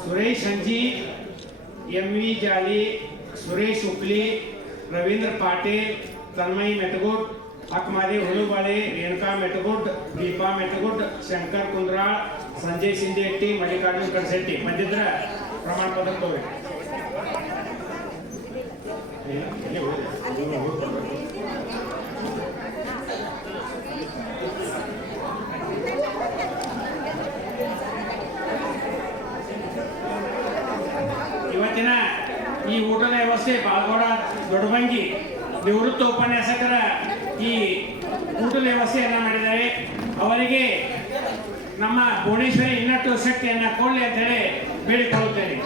सुरेश हंजी M V जाली, सुरेश उपली, रवींद्र पाटील तन्मयी मेटगुट अकमादेव हुलुबाळे रेणुका मेटगुट, दीपा मेटगुट, शंकर कुंद्राळ, संजय शिंदेट्टी मल्लिकार्जुन कडसेट्टी मध्येंद्र प्रमाणपत्र तोरे ಇವತ್ತಿನ ಈ ಊಟದ ವ್ಯವಸ್ಥೆ ಪಾಲ್ಗೋಡ ದೊಡ್ಡಬಂಗಿ ನಿವೃತ್ತ ಉಪನ್ಯಾಸಕರ ಈ ಊಟದ ವ್ಯವಸ್ಥೆಯನ್ನ ಮಾಡಿದ್ದಾರೆ. ಅವರಿಗೆ ನಮ್ಮ ಭುವನೇಶ್ವರಿ ಇನ್ನಷ್ಟು ಶಕ್ತಿಯನ್ನ ಕೊಡಲಿ ಅಂತೇಳಿ ಹೇಳಿ ಬೇಡಿಕೊಳ್ಳುತ್ತೇವೆ